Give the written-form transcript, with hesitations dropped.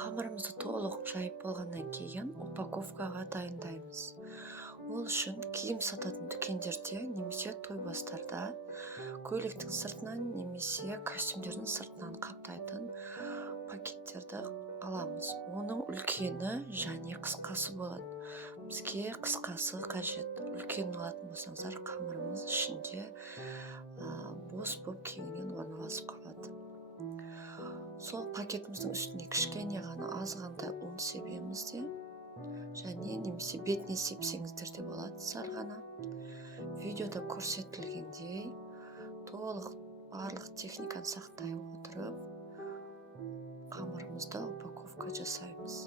Қамырымызды толық жайып болғаннан кейін упаковкаға дайындаймыз. Ол үшін киім сататын дүкендерде немесе тойбастарда көйлектің сыртынан немесе костюмдердің сыртынан қаптайтын пакеттерді аламыз. Оның үлкені және қысқасы болады. Бізге қысқасы қажет. Үлкен алатын болсаңыздар, қамырымыз ішінде бос болып кеңінен орналасып қалады. Сол пакетіміздің үстіне кішкене ғана азғантай ұн себеміз де, және немесе бетіне сепсеңіздер де болады, сәл ғана. Видеода көрсетілгендей толық барлық техниканы сақтай отырып, қамырымызда упаковка жасаймыз.